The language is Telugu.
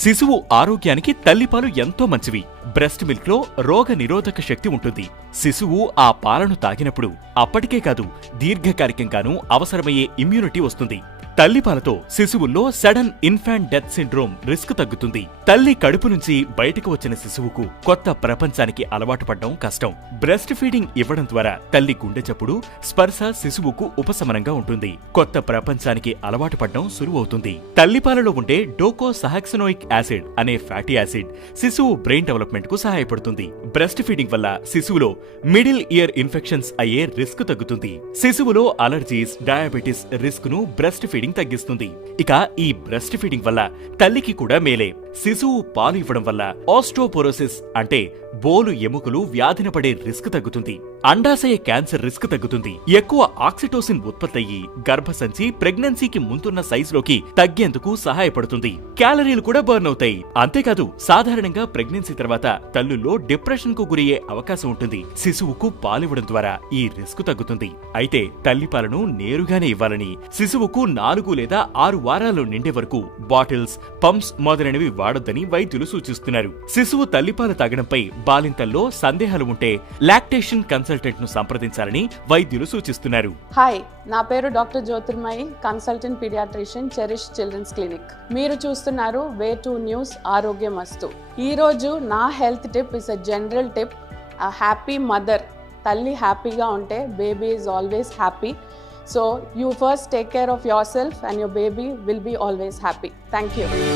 శిశువు ఆరోగ్యానికి తల్లిపాలు ఎంతో మంచివి. బ్రెస్ట్ మిల్క్ లో రోగ నిరోధక శక్తి ఉంటుంది. శిశువు ఆ పాలను తాగినప్పుడు అప్పటికే కాదు, దీర్ఘకాలికంగానూ అవసరమయ్యే ఇమ్యూనిటీ వస్తుంది. తల్లిపాలతో శిశువుల్లో sudden infant death syndrome risk తగ్గుతుంది. తల్లి కడుపు నుంచి బయటకు వచ్చిన శిశువుకు కొత్త ప్రపంచానికి అలవాటు పడడం కష్టం. బ్రెస్ట్ ఫీడింగ్ ఇవ్వడం ద్వారా తల్లి గుండె చప్పుడు, స్పర్శ శిశువుకు ఉపశమనంగా ఉంటుంది. కొత్త ప్రపంచానికి అలవాటు పడడం సులువవుతుంది. తల్లిపాలలో ఉండే డోకోసహాక్సనోయిక్ యాసిడ్ అనే ఫ్యాటీ యాసిడ్ శిశువు బ్రెయిన్ డెవలప్మెంట్ కు సహాయపడుతుంది. బ్రెస్ట్ ఫీడింగ్ వల్ల శిశువులో మిడిల్ ఇయర్ ఇన్ఫెక్షన్స్ అయ్యే రిస్క్ తగ్గుతుంది. శిశువులో అలర్జీస్, డయాబెటిస్ రిస్క్ ను బ్రెస్ట్ ఫీడింగ్ తగ్గిస్తుంది. ఇక ఈ బ్రెస్ట్ ఫీడింగ్ వల్ల తల్లికి కూడా మేలే. శిశువు పాలు ఇవ్వడం వల్ల ఆస్టోపోరోసిస్ అంటే బోలు ఎముకలు వ్యాధిన పడే రిస్క్ తగ్గుతుంది. అండాశయ క్యాన్సర్ రిస్క్ తగ్గుతుంది. ఎక్కువ ఆక్సిటోసిన్ ఉత్పత్తయ్యి గర్భసంచి ప్రెగ్నెన్సీకి ముందున్న సైజులోకి తగ్గేందుకు సహాయపడుతుంది. క్యాలరీలు కూడా బర్న్ అవుతాయి. అంతేకాదు, సాధారణంగా ప్రెగ్నెన్సీ తర్వాత తల్లుల్లో డిప్రెషన్ కు గురయ్యే అవకాశం ఉంటుంది. శిశువుకు పాలివ్వడం ద్వారా ఈ రిస్క్ తగ్గుతుంది. అయితే తల్లిపాలను నేరుగానే ఇవ్వాలని, శిశువుకు 4 లేదా 6 వారాలు నిండే వరకు బాటిల్స్, పంప్స్ మొదలైనవి వాడొద్దని వైద్యులు సూచిస్తున్నారు. శిశువు తల్లిపాలు తాగడంపై బాలింతల్లో సందేహాలు ఉంటే లాక్టేషన్ కన్సల్టెంట్ ను సంప్రదించాలని వైద్యులు సూచిస్తున్నారు. హాయ్, నా పేరు doctor Jyothirmayi, consultant paediatrician, cherish children's clinic. మీరు చూస్తున్నారు వే టు న్యూస్ ఆరోగ్యమస్తు. ఈ రోజు నా health tip is a general tip. A happy mother, తల్లి హ్యాపీగా ఉంటే baby is always happy. So you first take care of yourself and your baby will be always happy. Thank you.